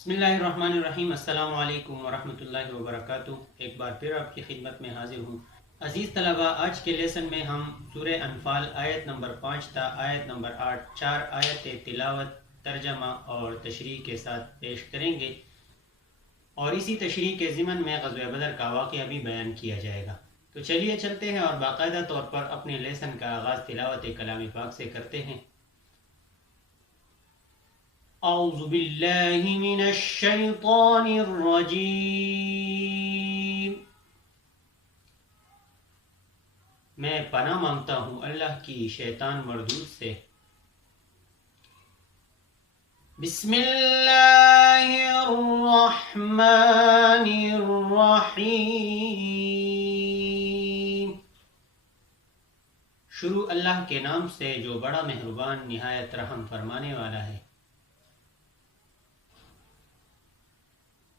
بسم اللہ الرحمن الرحیم۔ السلام علیکم ورحمۃ اللہ وبرکاتہ۔ ایک بار پھر آپ کی خدمت میں حاضر ہوں۔ عزیز طلبہ، آج کے لیسن میں ہم سورہ انفال آیت نمبر 5 تا آیت نمبر 8 4 آیت تلاوت، ترجمہ اور تشریح کے ساتھ پیش کریں گے، اور اسی تشریح کے ضمن میں غزوہ بدر کا واقعہ بھی بیان کیا جائے گا۔ تو چلیے چلتے ہیں اور باقاعدہ طور پر اپنے لیسن کا آغاز تلاوت کلام پاک سے کرتے ہیں۔ اعوذ باللہ من الشیطان الرجیم۔ میں پناہ مانگتا ہوں اللہ کی شیطان مردود سے۔ بسم اللہ الرحمن الرحیم۔ شروع اللہ کے نام سے جو بڑا مہربان نہایت رحم فرمانے والا ہے۔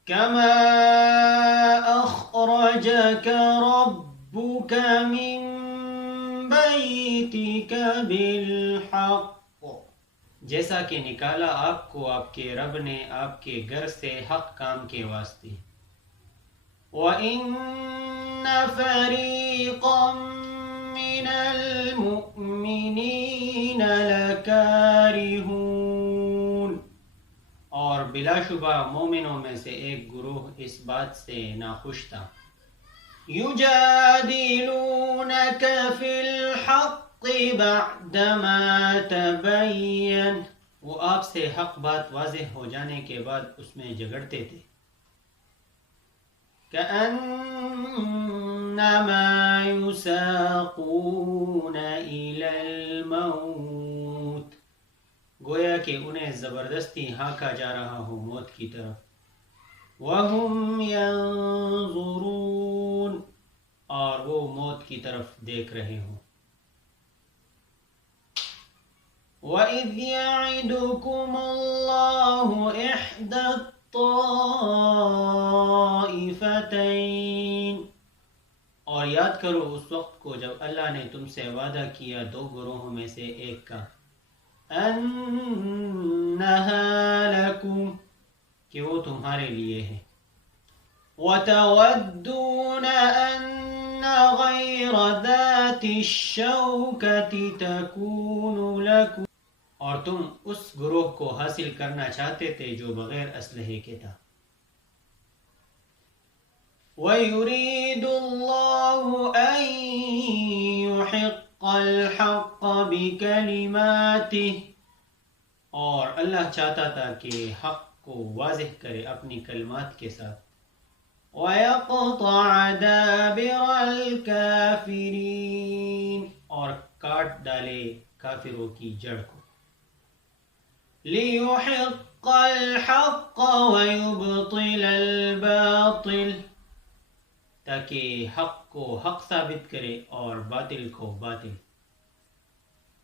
كما أخرجك ربك من بيتك بالحق، جیسا کہ نکالا آپ کو آپ کے رب نے آپ کے گھر سے حق کام کے واسطے۔ وَإِنَّ فَرِيقًا مِّنَ الْمُؤْمِنِينَ لَكَارِهُونَ، اور بلا شبہ مومنوں میں سے ایک گروہ اس بات سے ناخوش تھا۔ یجادلونک فی الحق بعدما تبین، وہ آپ سے حق بات واضح ہو جانے کے بعد اس میں جھگڑتے تھے۔ کأنما یساقون الی الموت، گویا کہ انہیں زبردستی ہانکا جا رہا ہو موت کی طرف۔ وَهُمْ يَنظُرُونَ، اور وہ موت کی طرف دیکھ رہے ہوں۔ وَإِذْ يَعِدُكُمُ اللَّهُ إِحْدَى الطَّائِفَتَيْنِ، اور یاد کرو اس وقت کو جب اللہ نے تم سے وعدہ کیا دو گروہوں میں سے ایک کا، انہا لکم، کہ وہ تمہارے لیے ہے۔ وَتَوَدُّونَ أَنَّ غَيْرَ ذَاتِ الشَّوْكَةِ تَكُونُ لَكُمْ، اور تم اس گروہ کو حاصل کرنا چاہتے تھے جو بغیر اسلحے کے تھا۔ وَيُرِيدُ اللَّهُ أَن يُحِقَّ الْحَقَّ بِكَلِمَاتِهِ، اور اللہ چاہتا تھا کہ حق کو واضح کرے اپنی کلمات کے ساتھ۔ وَيَقْطَعَ دَابِرَ الْكَافِرِينَ، اور کاٹ ڈالے کافروں کی جڑ کو۔ لِيُحِقَّ الْحَقَّ وَيُبْطِلَ الْبَاطِلَ، تاکہ حق کو حق ثابت کرے اور باطل کو باطل۔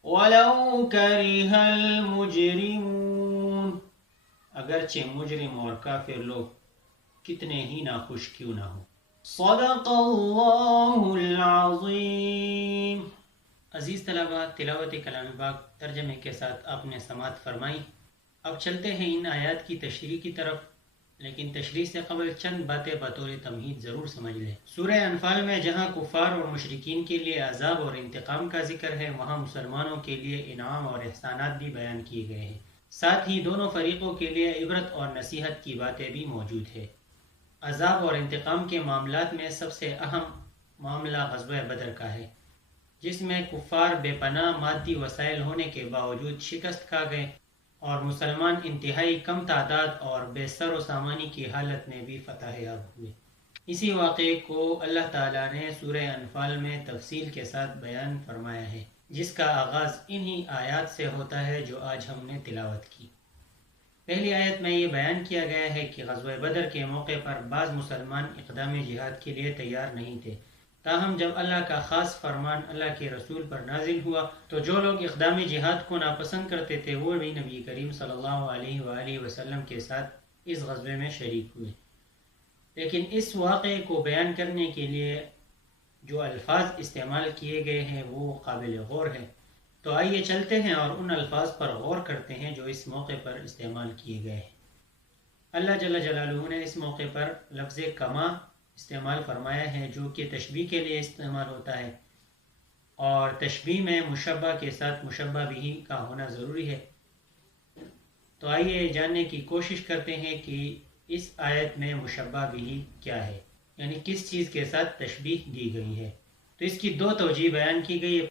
وَلَوْ كَرِهَ الْمُجْرِمُونَ، اگرچہ مجرم اور کافر لوگ کتنے ہی ناخوش کیوں نہ ہو۔ صدق اللہ العظیم۔ عزیز طلبہ، تلاوت کلام پاک ترجمے کے ساتھ آپ نے سماعت فرمائی۔ اب چلتے ہیں ان آیات کی تشریح کی طرف، لیکن تشریح سے قبل چند باتیں بطور تمہید ضرور سمجھ لیں۔ سورہ انفال میں جہاں کفار اور مشرکین کے لیے عذاب اور انتقام کا ذکر ہے، وہاں مسلمانوں کے لیے انعام اور احسانات بھی بیان کیے گئے ہیں۔ ساتھ ہی دونوں فریقوں کے لیے عبرت اور نصیحت کی باتیں بھی موجود ہے۔ عذاب اور انتقام کے معاملات میں سب سے اہم معاملہ غزوہ بدر کا ہے، جس میں کفار بے پناہ مادی وسائل ہونے کے باوجود شکست کھا گئے، اور مسلمان انتہائی کم تعداد اور بے سر و سامانی کی حالت میں بھی فتح یاب ہوئے۔ اسی واقعے کو اللہ تعالیٰ نے سورہ انفال میں تفصیل کے ساتھ بیان فرمایا ہے، جس کا آغاز انہی آیات سے ہوتا ہے جو آج ہم نے تلاوت کی۔ پہلی آیت میں یہ بیان کیا گیا ہے کہ غزوہ بدر کے موقع پر بعض مسلمان اقدام جہاد کے لیے تیار نہیں تھے، تاہم جب اللہ کا خاص فرمان اللہ کے رسول پر نازل ہوا تو جو لوگ اقدام جہاد کو ناپسند کرتے تھے وہ بھی نبی کریم صلی اللہ علیہ وآلہ وسلم کے ساتھ اس غزوے میں شریک ہوئے۔ لیکن اس واقعے کو بیان کرنے کے لیے جو الفاظ استعمال کیے گئے ہیں وہ قابل غور ہیں، تو آئیے چلتے ہیں اور ان الفاظ پر غور کرتے ہیں جو اس موقع پر استعمال کیے گئے ہیں۔ اللہ جل جلالہ نے اس موقع پر لفظ کما استعمال فرمایا ہے جو کہ تشبیہ کے لیے استعمال ہوتا ہے، اور تشبیہ میں مشبہ کے ساتھ مشبہ بھی کا ہونا ضروری ہے۔ تو آئیے جاننے کی کوشش کرتے ہیں کہ اس آیت میں مشبہ بھی کیا ہے، یعنی کس چیز کے ساتھ تشبیہ دی گئی ہے۔ تو اس کی دو توجہ بیان کی گئی ہے۔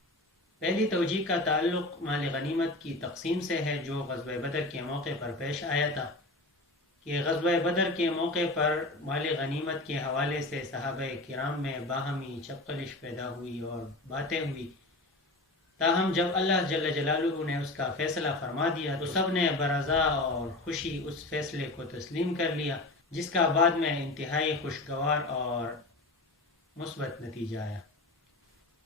پہلی توجہ کا تعلق مال غنیمت کی تقسیم سے ہے جو غزوہ بدر کے موقع پر پیش آیا تھا، کہ غزوہ بدر کے موقع پر مال غنیمت کے حوالے سے صحابہ کرام میں باہمی چپقلش پیدا ہوئی اور باتیں ہوئی، تاہم جب اللہ جل جلالہ نے اس کا فیصلہ فرما دیا تو سب نے برضا اور خوشی اس فیصلے کو تسلیم کر لیا، جس کا بعد میں انتہائی خوشگوار اور مثبت نتیجہ آیا۔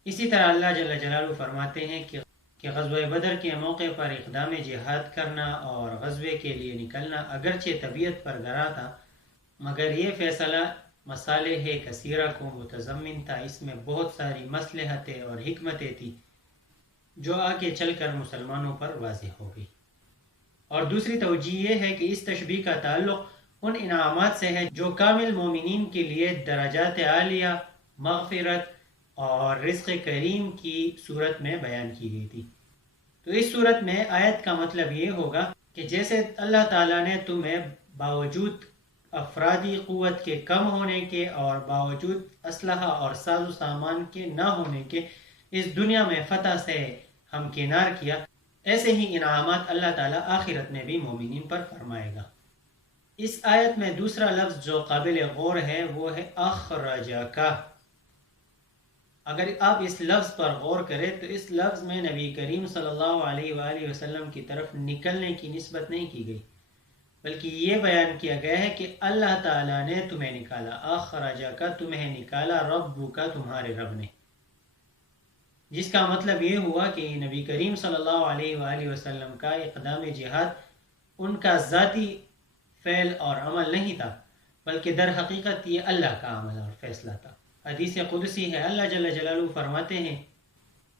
اسی طرح اللہ جل جلالہ فرماتے ہیں کہ غزوہ بدر کے موقع پر اقدام جہاد کرنا اور غزوے کے لیے نکلنا اگرچہ طبیعت پر گرا تھا، مگر یہ فیصلہ مصالح کثیرہ کو متضمن تھا۔ اس میں بہت ساری مصلحتیں اور حکمتیں تھیں جو آگے چل کر مسلمانوں پر واضح ہو گئی۔ اور دوسری توجہ یہ ہے کہ اس تشبیہ کا تعلق ان انعامات سے ہے جو کامل مومنین کے لیے درجات عالیہ، مغفرت اور رزق کریم کی صورت میں بیان کی گئی تھی۔ تو اس صورت میں آیت کا مطلب یہ ہوگا کہ جیسے اللہ تعالیٰ نے تمہیں باوجود افرادی قوت کے کم ہونے کے اور باوجود اسلحہ اور ساز و سامان کے نہ ہونے کے اس دنیا میں فتح سے ہمکنار کیا، ایسے ہی انعامات اللہ تعالیٰ آخرت میں بھی مومنین پر فرمائے گا۔ اس آیت میں دوسرا لفظ جو قابل غور ہے وہ ہے اخرجک۔ اگر آپ اس لفظ پر غور کریں تو اس لفظ میں نبی کریم صلی اللہ علیہ وآلہ وسلم کی طرف نکلنے کی نسبت نہیں کی گئی، بلکہ یہ بیان کیا گیا ہے کہ اللہ تعالیٰ نے تمہیں نکالا، اخرجک، تمہیں نکالا، ربک، تمہارے رب نے، جس کا مطلب یہ ہوا کہ نبی کریم صلی اللہ علیہ وآلہ وسلم کا اقدام جہاد ان کا ذاتی فعل اور عمل نہیں تھا، بلکہ در حقیقت یہ اللہ کا عمل اور فیصلہ تھا۔ حدیث قدسی ہے، اللہ جل جلالہ فرماتے ہیں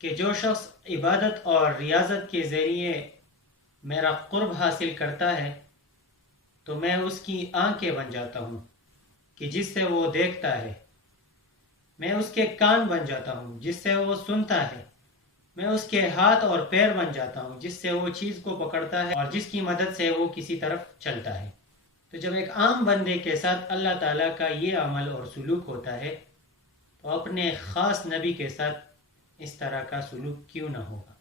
کہ جو شخص عبادت اور ریاضت کے ذریعے میرا قرب حاصل کرتا ہے تو میں اس کی آنکھیں بن جاتا ہوں کہ جس سے وہ دیکھتا ہے، میں اس کے کان بن جاتا ہوں جس سے وہ سنتا ہے، میں اس کے ہاتھ اور پیر بن جاتا ہوں جس سے وہ چیز کو پکڑتا ہے اور جس کی مدد سے وہ کسی طرف چلتا ہے۔ تو جب ایک عام بندے کے ساتھ اللہ تعالیٰ کا یہ عمل اور سلوک ہوتا ہے تو اپنے خاص نبی کے ساتھ اس طرح کا سلوک کیوں نہ ہوگا،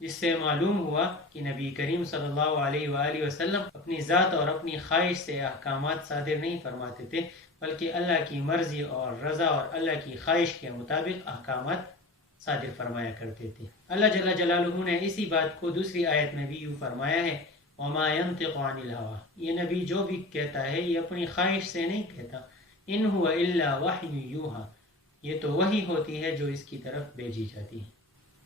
جس سے معلوم ہوا کہ نبی کریم صلی اللہ علیہ وآلہ وسلم اپنی ذات اور اپنی خواہش سے احکامات صادر نہیں فرماتے تھے، بلکہ اللہ کی مرضی اور رضا اور اللہ کی خواہش کے مطابق احکامات صادر فرمایا کرتے تھے۔ اللہ جل جلالہ نے اسی بات کو دوسری آیت میں بھی یوں فرمایا ہے، وما ينطق عن الهوى، یہ نبی جو بھی کہتا ہے یہ اپنی خواہش سے نہیں کہتا، ان هو الا وحی یوحی، یہ تو وحی ہوتی ہے جو اس کی طرف بھیجی جاتی ہے۔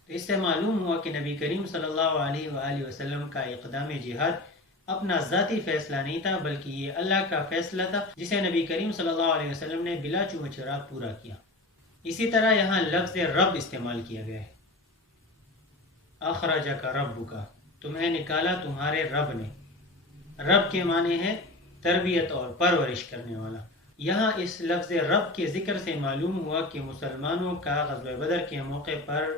تو اس سے معلوم ہوا کہ نبی کریم صلی اللہ علیہ وآلہ وسلم کا اقدام جہاد اپنا ذاتی فیصلہ نہیں تھا، بلکہ یہ اللہ کا فیصلہ تھا جسے نبی کریم صلی اللہ علیہ وسلم نے بلا چوہ چرا پورا کیا۔ اسی طرح یہاں لفظ رب استعمال کیا گیا ہے، اخرجک ربک، تمہیں نکالا تمہارے رب نے۔ رب کے معنی ہے تربیت اور پرورش کرنے والا۔ یہاں اس لفظ رب کے ذکر سے معلوم ہوا کہ مسلمانوں کا غزوہ بدر کے موقع پر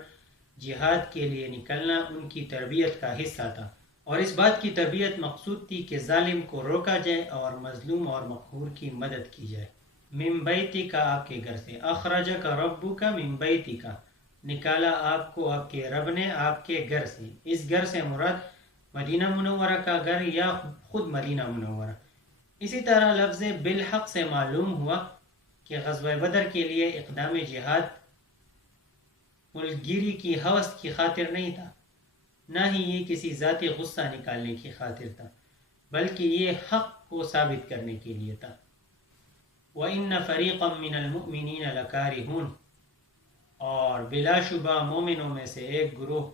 جہاد کے لیے نکلنا ان کی تربیت کا حصہ تھا، اور اس بات کی تربیت مقصود تھی کہ ظالم کو روکا جائے اور مظلوم اور مقہور کی مدد کی جائے۔ من بیتک، آپ کے گھر سے، اخرجک ربک من بیتک، نکالا آپ کو آپ کے رب نے آپ کے گھر سے۔ اس گھر سے مراد مدینہ منورہ کا گھر یا خود مدینہ منورہ۔ اسی طرح لفظ بالحق سے معلوم ہوا کہ غزوہ بدر کے لیے اقدام جہاد ملک گیری کی ہوس کی خاطر نہیں تھا، نہ ہی یہ کسی ذاتی غصہ نکالنے کی خاطر تھا، بلکہ یہ حق کو ثابت کرنے کے لیے تھا۔ وَإِنَّ فَرِيقًا مِّنَ الْمُؤْمِنِينَ لَكَارِهُونَ، اور بلا شبہ مومنوں میں سے ایک گروہ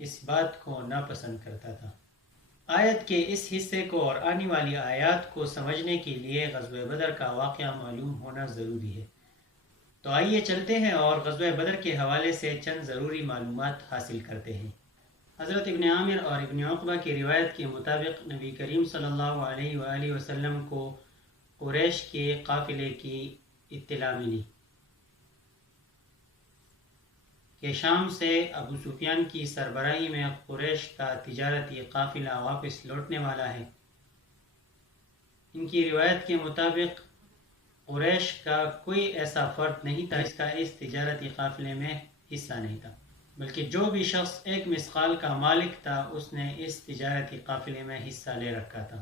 اس بات کو ناپسند کرتا تھا۔ آیت کے اس حصے کو اور آنے والی آیات کو سمجھنے کے لیے غزوہ بدر کا واقعہ معلوم ہونا ضروری ہے۔ تو آئیے چلتے ہیں اور غزوہ بدر کے حوالے سے چند ضروری معلومات حاصل کرتے ہیں۔ حضرت ابن عامر اور ابن عقبہ کی روایت کے مطابق نبی کریم صلی اللہ علیہ وآلہ وسلم کو قریش کے قافلے کی اطلاع ملی کہ شام سے ابو سفیان کی سربراہی میں قریش کا تجارتی قافلہ واپس لوٹنے والا ہے۔ ان کی روایت کے مطابق قریش کا کوئی ایسا فرد نہیں تھا جس کا اس تجارتی قافلے میں حصہ نہیں تھا، بلکہ جو بھی شخص ایک مثقال کا مالک تھا اس نے اس تجارتی قافلے میں حصہ لے رکھا تھا،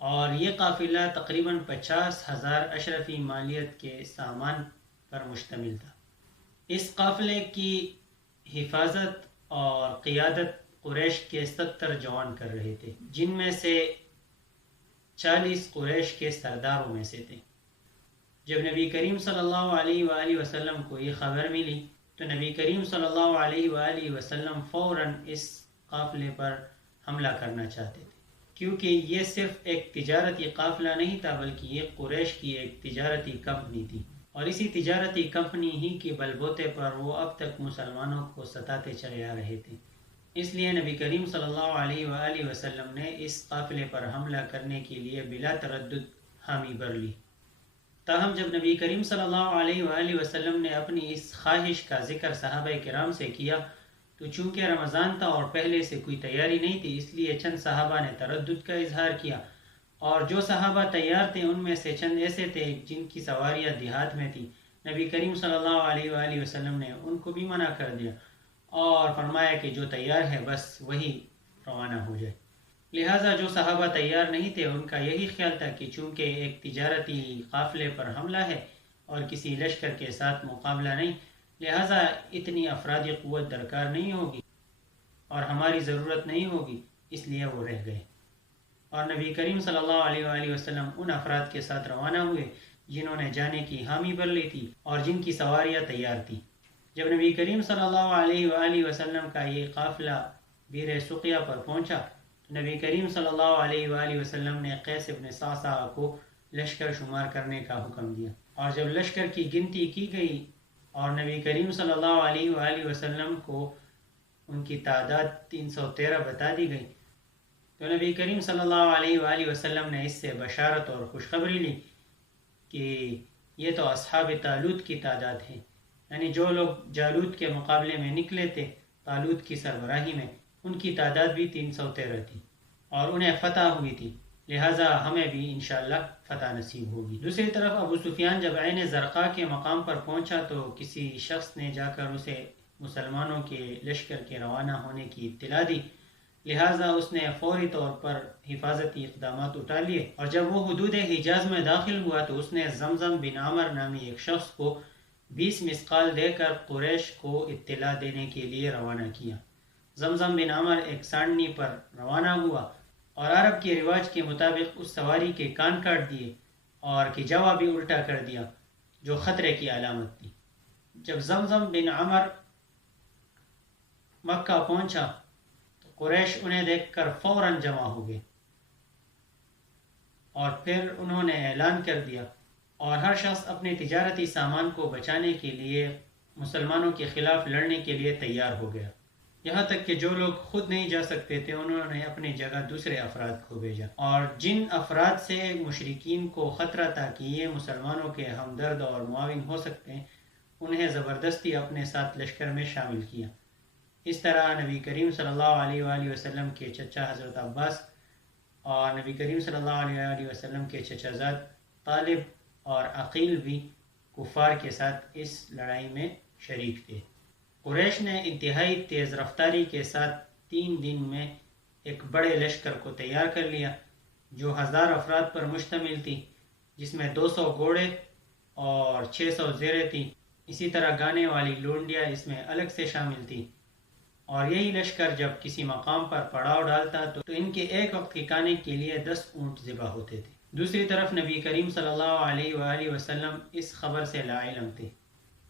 اور یہ قافلہ تقریباً 50,000 اشرفی مالیت کے سامان پر مشتمل تھا۔ اس قافلے کی حفاظت اور قیادت قریش کے 70 جوان کر رہے تھے، جن میں سے 40 قریش کے سرداروں میں سے تھے۔ جب نبی کریم صلی اللہ علیہ وآلہ وسلم کو یہ خبر ملی تو نبی کریم صلی اللہ علیہ وآلہ وسلم فوراً اس قافلے پر حملہ کرنا چاہتے تھے، کیونکہ یہ صرف ایک تجارتی قافلہ نہیں تھا بلکہ یہ قریش کی ایک تجارتی کمپنی تھی، اور اسی تجارتی کمپنی ہی کے بل بوتے پر وہ اب تک مسلمانوں کو ستاتے چلے آ رہے تھے۔ اس لیے نبی کریم صلی اللہ علیہ وآلہ وسلم نے اس قافلے پر حملہ کرنے کے لیے بلا تردد حامی بھر لی۔ تاہم جب نبی کریم صلی اللہ علیہ وآلہ وسلم نے اپنی اس خواہش کا ذکر صحابہ کرام سے کیا تو چونکہ رمضان تھا اور پہلے سے کوئی تیاری نہیں تھی، اس لیے چند صحابہ نے تردد کا اظہار کیا، اور جو صحابہ تیار تھے ان میں سے چند ایسے تھے جن کی سواریاں دیہات میں تھی۔ نبی کریم صلی اللہ علیہ وآلہ وسلم نے ان کو بھی منع کر دیا اور فرمایا کہ جو تیار ہے بس وہی روانہ ہو جائے۔ لہٰذا جو صحابہ تیار نہیں تھے ان کا یہی خیال تھا کہ چونکہ ایک تجارتی قافلے پر حملہ ہے اور کسی لشکر کے ساتھ مقابلہ نہیں، لہٰذا اتنی افرادی قوت درکار نہیں ہوگی اور ہماری ضرورت نہیں ہوگی، اس لیے وہ رہ گئے، اور نبی کریم صلی اللہ علیہ وآلہ وسلم ان افراد کے ساتھ روانہ ہوئے جنہوں نے جانے کی حامی بھر لی تھی اور جن کی سواریاں تیار تھیں۔ جب نبی کریم صلی اللہ علیہ وآلہ وسلم کا یہ قافلہ بیر سقیہ پر پہنچا، نبی کریم صلی اللہ علیہ وآلہ وسلم نے قیس ابن صعصع کو لشکر شمار کرنے کا حکم دیا، اور جب لشکر کی گنتی کی گئی اور نبی کریم صلی اللہ علیہ وآلہ وسلم کو ان کی تعداد 313 بتا دی گئی تو نبی کریم صلی اللہ علیہ وآلہ وسلم نے اس سے بشارت اور خوشخبری لی کہ یہ تو اصحاب طالوت کی تعداد ہے، یعنی جو لوگ جالوت کے مقابلے میں نکلے تھے طالوت کی سربراہی میں، ان کی تعداد بھی 313 تھی اور انہیں فتح ہوئی تھی، لہٰذا ہمیں بھی انشاءاللہ فتح نصیب ہوگی۔ دوسری طرف ابو سفیان جب عین زرقاء کے مقام پر پہنچا تو کسی شخص نے جا کر اسے مسلمانوں کے لشکر کے روانہ ہونے کی اطلاع دی، لہٰذا اس نے فوری طور پر حفاظتی اقدامات اٹھا لیے، اور جب وہ حدود حجاز میں داخل ہوا تو اس نے زمزم بن عمر نامی ایک شخص کو 20 مثقال دے کر قریش کو اطلاع دینے کے لیے روانہ کیا۔ زمزم بن عمر ایک سانڈنی پر روانہ ہوا اور عرب کے رواج کے مطابق اس سواری کے کان کاٹ دیے اور کجاوا بھی الٹا کر دیا جو خطرے کی علامت تھی۔ جب زمزم بن عمر مکہ پہنچا تو قریش انہیں دیکھ کر فوراً جمع ہو گئے اور پھر انہوں نے اعلان کر دیا، اور ہر شخص اپنے تجارتی سامان کو بچانے کے لیے مسلمانوں کے خلاف لڑنے کے لیے تیار ہو گیا، یہاں تک کہ جو لوگ خود نہیں جا سکتے تھے انہوں نے اپنی جگہ دوسرے افراد کو بھیجا، اور جن افراد سے مشرکین کو خطرہ تھا کہ یہ مسلمانوں کے ہمدرد اور معاون ہو سکتے ہیں انہیں زبردستی اپنے ساتھ لشکر میں شامل کیا۔ اس طرح نبی کریم صلی اللہ علیہ وآلہ وسلم کے چچا حضرت عباس اور نبی کریم صلی اللہ علیہ وآلہ وسلم کے چچا زاد طالب اور عقیل بھی کفار کے ساتھ اس لڑائی میں شریک تھے۔ قریش نے انتہائی تیز رفتاری کے ساتھ 3 دن میں ایک بڑے لشکر کو تیار کر لیا جو 1000 افراد پر مشتمل تھی، جس میں 200 گھوڑے اور 600 زیریں تھیں، اسی طرح گانے والی لونڈیاں اس میں الگ سے شامل تھی، اور یہی لشکر جب کسی مقام پر پڑاؤ ڈالتا تو ان کے ایک وقت کے کھانے کے لیے 10 اونٹ ذبح ہوتے تھے۔ دوسری طرف نبی کریم صلی اللہ علیہ وآلہ وسلم اس خبر سے لا علم تھے،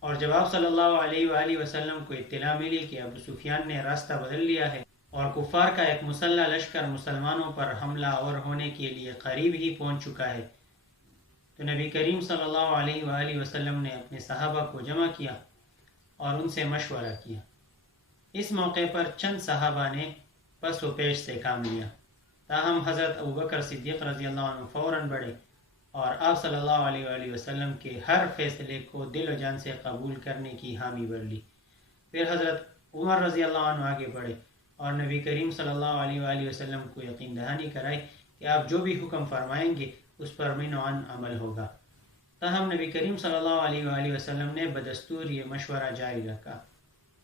اور جب آپ صلی اللہ علیہ وآلہ وسلم کو اطلاع ملی کہ ابو سفیان نے راستہ بدل لیا ہے اور کفار کا ایک مسلح لشکر مسلمانوں پر حملہ آور ہونے کے لیے قریب ہی پہنچ چکا ہے، تو نبی کریم صلی اللہ علیہ وآلہ وسلم نے اپنے صحابہ کو جمع کیا اور ان سے مشورہ کیا۔ اس موقع پر چند صحابہ نے پس و پیش سے کام لیا۔ تاہم حضرت ابوبکر صدیق رضی اللہ عنہ فوراً بڑھے اور آپ صلی اللہ علیہ وآلہ وسلم کے ہر فیصلے کو دل و جان سے قبول کرنے کی حامی بھر لی۔ پھر حضرت عمر رضی اللہ عنہ آگے بڑھے اور نبی کریم صلی اللہ علیہ وآلہ وسلم کو یقین دہانی کرائی کہ آپ جو بھی حکم فرمائیں گے اس پر من و عن عمل ہوگا۔ تاہم نبی کریم صلی اللہ علیہ وآلہ وسلم نے بدستور یہ مشورہ جاری رکھا،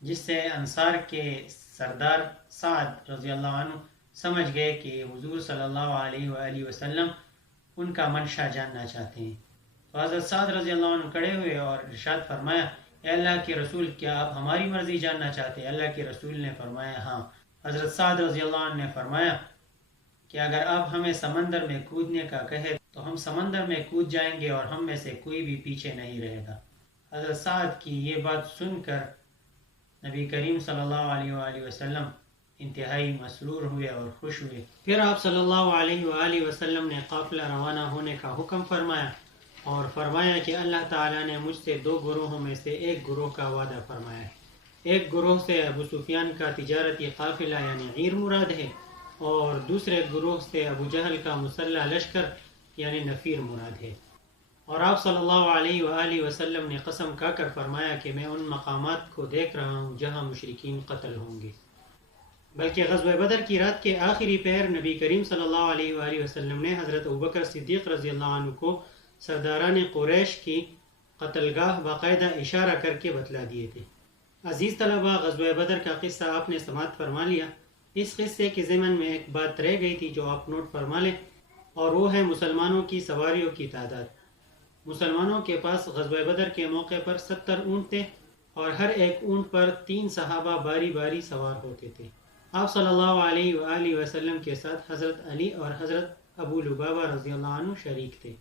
جس سے انصار کے سردار سعد رضی اللہ عنہ سمجھ گئے کہ حضور صلی اللہ علیہ وآلہ وسلم ان کا منشا جاننا چاہتے ہیں۔ تو حضرت سعد رضی اللہ عنہ کھڑے ہوئے اور ارشاد فرمایا، اے اللہ کے رسول، کیا آپ ہماری مرضی جاننا چاہتے ہیں؟ اللہ کے رسول نے فرمایا ہاں۔ حضرت سعد رضی اللہ عنہ نے فرمایا کہ اگر آپ ہمیں سمندر میں کودنے کا کہے تو ہم سمندر میں کود جائیں گے اور ہم میں سے کوئی بھی پیچھے نہیں رہے گا۔ حضرت سعد کی یہ بات سن کر نبی کریم صلی اللہ علیہ وآلہ وسلم انتہائی مسرور ہوئے اور خوش ہوئے۔ پھر آپ صلی اللہ علیہ وآلہ وسلم نے قافلہ روانہ ہونے کا حکم فرمایا اور فرمایا کہ اللہ تعالیٰ نے مجھ سے 2 گروہوں میں سے ایک گروہ کا وعدہ فرمایا ہے۔ ایک گروہ سے ابو سفیان کا تجارتی قافلہ یعنی عیر مراد ہے، اور دوسرے گروہ سے ابو جہل کا مسلح لشکر یعنی نفیر مراد ہے۔ اور آپ صلی اللہ علیہ وآلہ وسلم نے قسم کھا کر فرمایا کہ میں ان مقامات کو دیکھ رہا ہوں جہاں مشرکین قتل ہوں گے۔ بلکہ غزوہ بدر کی رات کے آخری پہر نبی کریم صلی اللہ علیہ وآلہ وسلم نے حضرت ابوبکر صدیق رضی اللہ عنہ کو سرداران قریش کی قتل گاہ باقاعدہ اشارہ کر کے بتلا دیے تھے۔ عزیز طلبہ، غزوہ بدر کا قصہ آپ نے سماعت فرما لیا۔ اس قصے کے ضمن میں ایک بات رہ گئی تھی جو آپ نوٹ فرما لیں، اور وہ ہے مسلمانوں کی سواریوں کی تعداد۔ مسلمانوں کے پاس غزوہ بدر کے موقع پر 70 اونٹ تھے اور ہر ایک اونٹ پر 3 صحابہ باری باری سوار ہوتے تھے۔ آپ صلی اللہ علیہ وآلہ وسلم کے ساتھ حضرت علی اور حضرت ابو لبابہ رضی اللہ عنہ شریک تھے۔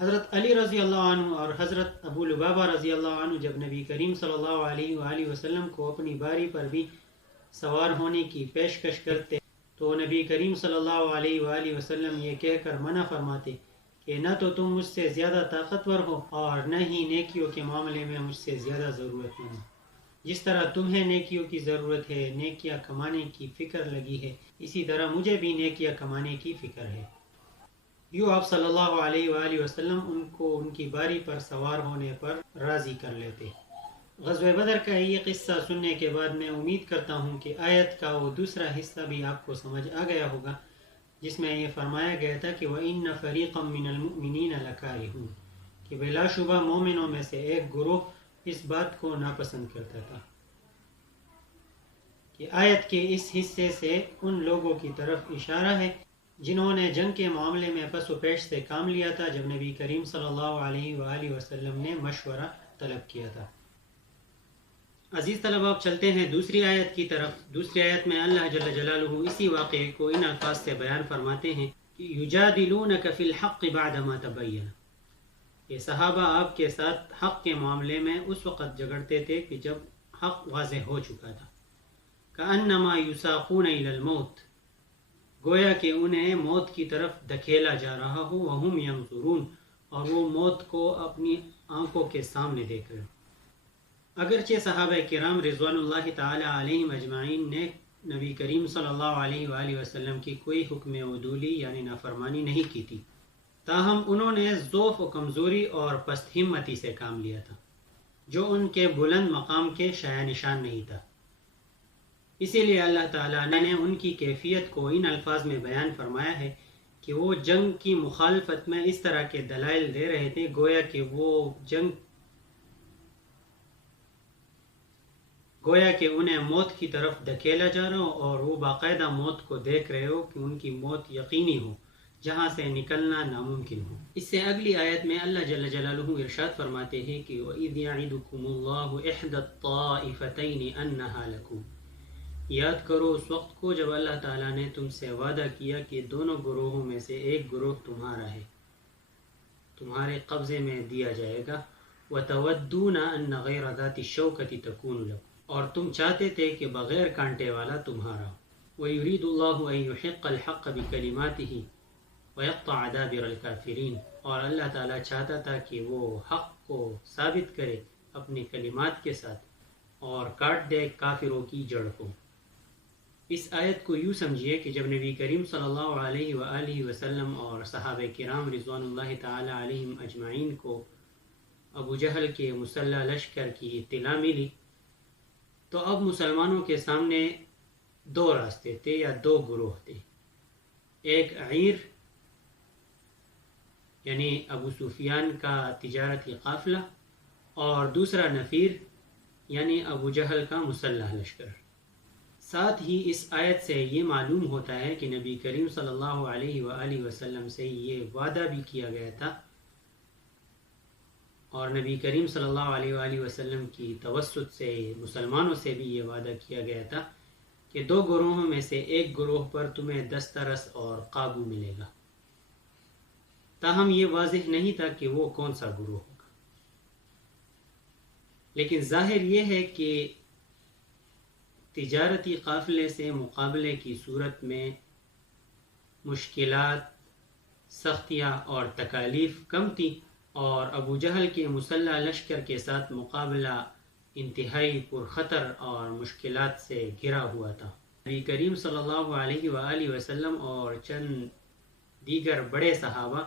حضرت علی رضی اللہ عنہ اور حضرت ابو لبابہ رضی اللہ عنہ جب نبی کریم صلی اللہ علیہ وآلہ وسلم کو اپنی باری پر بھی سوار ہونے کی پیشکش کرتے تو نبی کریم صلی اللہ علیہ وآلہ وسلم یہ کہہ کر منع فرماتے کہ نہ تو تم مجھ سے زیادہ طاقتور ہو اور نہ ہی نیکیوں کے معاملے میں مجھ سے زیادہ ضرورت مند ہو۔ جس طرح تمہیں نیکیوں کی ضرورت ہے، نیکیاں کمانے کی فکر لگی ہے، اسی طرح مجھے بھی نیکیاں کمانے کی فکر ہے۔ یوں آپ صلی اللہ علیہ وآلہ وسلم ان کو ان کی باری پر سوار ہونے پر راضی کر لیتے۔ غزوہ بدر کا یہ قصہ سننے کے بعد میں امید کرتا ہوں کہ آیت کا وہ دوسرا حصہ بھی آپ کو سمجھ آ گیا ہوگا، جس میں یہ فرمایا گیا تھا کہ وَإِنَّ فَرِيقًا مِّنَ الْمُؤْمِنِينَ لَكَارِهُونَ، کہ بلا شبہ مومنوں میں سے ایک گروہ اس بات کو ناپسند کرتا تھا۔ کہ آیت کے اس حصے سے ان لوگوں کی طرف اشارہ ہے جنہوں نے جنگ کے معاملے میں پس و پیش سے کام لیا تھا جب نبی کریم صلی اللہ علیہ وآلہ وسلم نے مشورہ طلب کیا تھا۔ عزیز طلبہ، اب چلتے ہیں دوسری آیت کی طرف۔ دوسری آیت میں اللہ جل جلالہ اسی واقعے کو ان الفاظ سے بیان فرماتے ہیں کہ یجادلونک فی الحق بعدما تبین، یہ صحابہ آپ کے ساتھ حق کے معاملے میں اس وقت جھگڑتے تھے کہ جب حق واضح ہو چکا تھا۔ کأنما یساقون الی الموت، گویا کہ انہیں موت کی طرف دھکیلا جا رہا ہو، وہم ینظرون، اور وہ موت کو اپنی آنکھوں کے سامنے دیکھ رہے۔ اگرچہ صحابہ کرام رضوان اللہ تعالی علیہم اجمعین نے نبی کریم صلی اللہ علیہ وآلہ وسلم کی کوئی حکم عدولی یعنی نافرمانی نہیں کی تھی، تاہم انہوں نے ضعف و کمزوری اور پست ہمتی سے کام لیا تھا جو ان کے بلند مقام کے شایع نشان نہیں تھا۔ اسی لیے اللہ تعالیٰ نے ان کی کیفیت کو ان الفاظ میں بیان فرمایا ہے کہ وہ جنگ کی مخالفت میں اس طرح کے دلائل دے رہے تھے گویا کہ انہیں موت کی طرف دھکیلا جا رہا ہو اور وہ باقاعدہ موت کو دیکھ رہے ہو کہ ان کی موت یقینی ہو، جہاں سے نکلنا ناممکن ہو۔ اس سے اگلی آیت میں اللہ جل جلالہ ارشاد فرماتے ہیں کہ وَإِذْ يَعِدُكُمُ اللَّهُ إِحْدَى الطَّائِفَتَيْنِ أَنَّهَا لَكُمْ، یاد کرو اس وقت کو جب اللہ تعالیٰ نے تم سے وعدہ کیا کہ دونوں گروہوں میں سے ایک گروہ تمہارا ہے، تمہارے قبضے میں دیا جائے گا۔ وَتَوَدُّونَ أَنَّ غَيْرَ ذَاتِ الشَّوْكَةِ تَكُونُ لَكُمْ، اور تم چاہتے تھے کہ بغیر کانٹے والا تمہارا ہو۔ وَيُرِيدُ اللَّهُ أَن يُحِقَّ الْحَقَّ بِكَلِمَاتِهِ وَيَقْطَعَ دَابِرَ الْكَافِرِينَ، اور اللہ تعالیٰ چاہتا تھا کہ وہ حق کو ثابت کرے اپنی کلمات کے ساتھ اور کاٹ دے کافروں کی جڑ کو۔ اس آیت کو یوں سمجھیے کہ جب نبی کریم صلی اللہ علیہ وآلہ وسلم اور صحابہ کرام رضوان اللہ تعالی علیہم اجمعین کو ابو جہل کے مسلح لشکر کی اطلاع ملی تو اب مسلمانوں کے سامنے دو راستے تھے یا دو گروہ تھے. ایک عیر یعنی ابو سفیان کا تجارتی قافلہ اور دوسرا نفیر یعنی ابو جہل کا مسلح لشکر. ساتھ ہی اس آیت سے یہ معلوم ہوتا ہے کہ نبی کریم صلی اللہ علیہ وآلہ وسلم سے یہ وعدہ بھی کیا گیا تھا اور نبی کریم صلی اللہ علیہ وآلہ وسلم کی توسط سے مسلمانوں سے بھی یہ وعدہ کیا گیا تھا کہ دو گروہوں میں سے ایک گروہ پر تمہیں دسترس اور قابو ملے گا. تاہم یہ واضح نہیں تھا کہ وہ کون سا گروہ ہوگا، لیکن ظاہر یہ ہے کہ تجارتی قافلے سے مقابلے کی صورت میں مشکلات، سختیاں اور تکالیف کم تھی اور ابو جہل کے مسلح لشکر کے ساتھ مقابلہ انتہائی پرخطر اور مشکلات سے گھرا ہوا تھا. نبی کریم صلی اللہ علیہ وآلہ وسلم اور چند دیگر بڑے صحابہ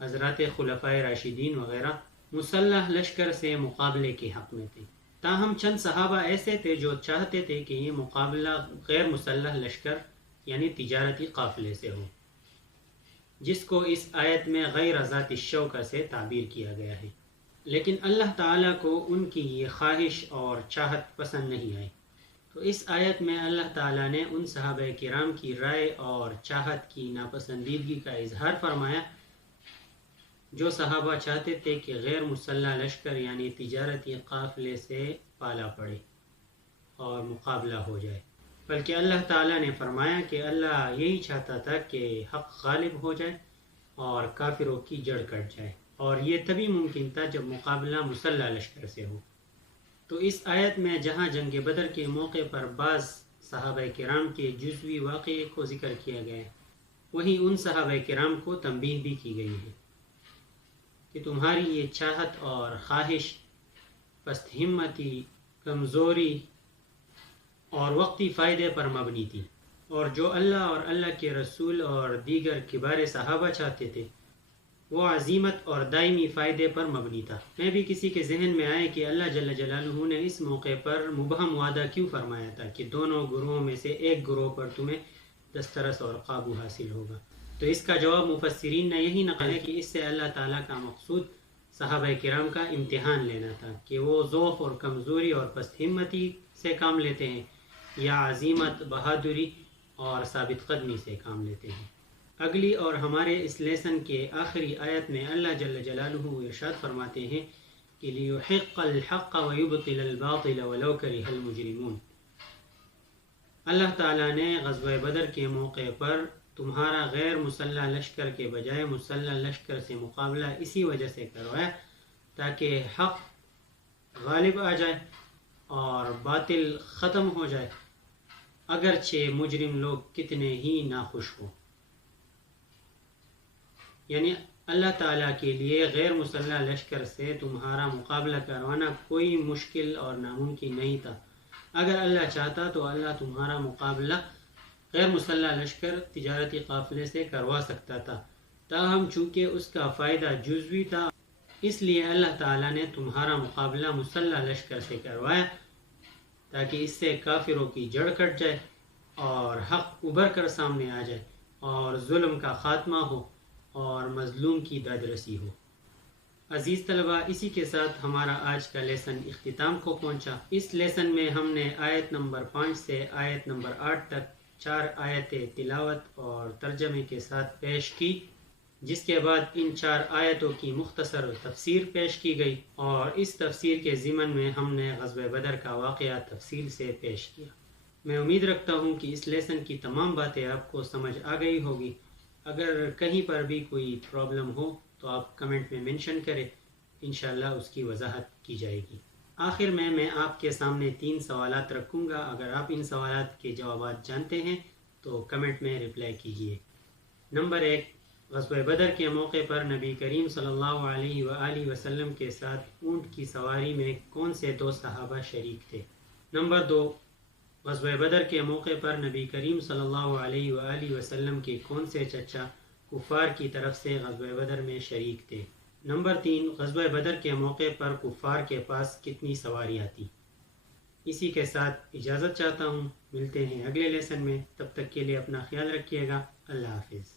حضرات خلفائے راشدین وغیرہ مسلح لشکر سے مقابلے کے حق میں تھے. تاہم چند صحابہ ایسے تھے جو چاہتے تھے کہ یہ مقابلہ غیر مسلح لشکر یعنی تجارتی قافلے سے ہو، جس کو اس آیت میں غیر ذات الشوکہ سے تعبیر کیا گیا ہے. لیکن اللہ تعالیٰ کو ان کی یہ خواہش اور چاہت پسند نہیں آئی، تو اس آیت میں اللہ تعالیٰ نے ان صحابہ کرام کی رائے اور چاہت کی ناپسندیدگی کا اظہار فرمایا جو صحابہ چاہتے تھے کہ غیر مسلح لشکر یعنی تجارتی قافلے سے پالا پڑے اور مقابلہ ہو جائے، بلکہ اللہ تعالیٰ نے فرمایا کہ اللہ یہی چاہتا تھا کہ حق غالب ہو جائے اور کافروں کی جڑ کٹ جائے، اور یہ تبھی ممکن تھا جب مقابلہ مسلح لشکر سے ہو. تو اس آیت میں جہاں جنگ بدر کے موقع پر بعض صحابہ کرام کے جزوی واقعے کو ذکر کیا گیا ہے، وہیں ان صحابہ کرام کو تنبیہ بھی کی گئی ہے کہ تمہاری یہ چاہت اور خواہش پست ہمتی، کمزوری اور وقتی فائدے پر مبنی تھی، اور جو اللہ اور اللہ کے رسول اور دیگر کبار صحابہ چاہتے تھے وہ عزیمت اور دائمی فائدے پر مبنی تھا. میں بھی کسی کے ذہن میں آئے کہ اللہ جل جلالہ نے اس موقع پر مبہم وعدہ کیوں فرمایا تھا کہ دونوں گروہوں میں سے ایک گروہ پر تمہیں دسترس اور قابو حاصل ہوگا، تو اس کا جواب مفسرین نے یہی نقل ہے کہ اس سے اللہ تعالیٰ کا مقصود صحابہ کرام کا امتحان لینا تھا کہ وہ ضعف اور کمزوری اور پست ہمتی سے کام لیتے ہیں یا عزیمت، بہادری اور ثابت قدمی سے کام لیتے ہیں. اگلی اور ہمارے اس لیسن کے آخری آیت میں اللہ جل جلالہ ارشاد فرماتے ہیں کہ لِيُحِقَّ الْحَقَّ وَيُبْطِلَ الْبَاطِلَ وَلَوْ كَرِهَ الْمُجْرِمُونَ. اللہ تعالیٰ نے غزوہ بدر کے موقع پر تمہارا غیر مسلح لشکر کے بجائے مسلح لشکر سے مقابلہ اسی وجہ سے کروایا تاکہ حق غالب آ جائے اور باطل ختم ہو جائے، اگرچہ مجرم لوگ کتنے ہی ناخوش ہوں. یعنی اللہ تعالیٰ کے لیے غیر مسلح لشکر سے تمہارا مقابلہ کروانا کوئی مشکل اور ناممکن نہیں تھا. اگر اللہ چاہتا تو اللہ تمہارا مقابلہ غیر مسلح لشکر تجارتی قافلے سے کروا سکتا تھا، تاہم چونکہ اس کا فائدہ جزوی تھا اس لیے اللہ تعالیٰ نے تمہارا مقابلہ مسلح لشکر سے کروایا تاکہ اس سے کافروں کی جڑ کٹ جائے اور حق ابھر کر سامنے آ جائے اور ظلم کا خاتمہ ہو اور مظلوم کی دادرسی ہو. عزیز طلبہ، اسی کے ساتھ ہمارا آج کا لیسن اختتام کو پہنچا. اس لیسن میں ہم نے آیت نمبر 5 سے آیت نمبر 8 تک 4 آیتیں تلاوت اور ترجمے کے ساتھ پیش کی، جس کے بعد ان 4 آیتوں کی مختصر تفسیر پیش کی گئی، اور اس تفسیر کے ضمن میں ہم نے غزوہ بدر کا واقعہ تفصیل سے پیش کیا. میں امید رکھتا ہوں کہ اس لیسن کی تمام باتیں آپ کو سمجھ آ گئی ہوگی. اگر کہیں پر بھی کوئی پرابلم ہو تو آپ کمنٹ میں منشن کریں، انشاءاللہ اس کی وضاحت کی جائے گی. آخر میں آپ کے سامنے 3 سوالات رکھوں گا. اگر آپ ان سوالات کے جوابات جانتے ہیں تو کمنٹ میں رپلائی کیجئے. نمبر 1، غزوہ بدر کے موقع پر نبی کریم صلی اللہ علیہ وآلہ وسلم کے ساتھ اونٹ کی سواری میں کون سے 2 صحابہ شریک تھے؟ نمبر 2، غزوہ بدر کے موقع پر نبی کریم صلی اللہ علیہ وآلہ وسلم کے کون سے چچا کفار کی طرف سے غزوہ بدر میں شریک تھے؟ نمبر 3، غزوہ بدر کے موقع پر کفار کے پاس کتنی سواریاں تھیں؟ اسی کے ساتھ اجازت چاہتا ہوں، ملتے ہیں اگلے لیسن میں، تب تک کے لیے اپنا خیال رکھیے گا، اللہ حافظ۔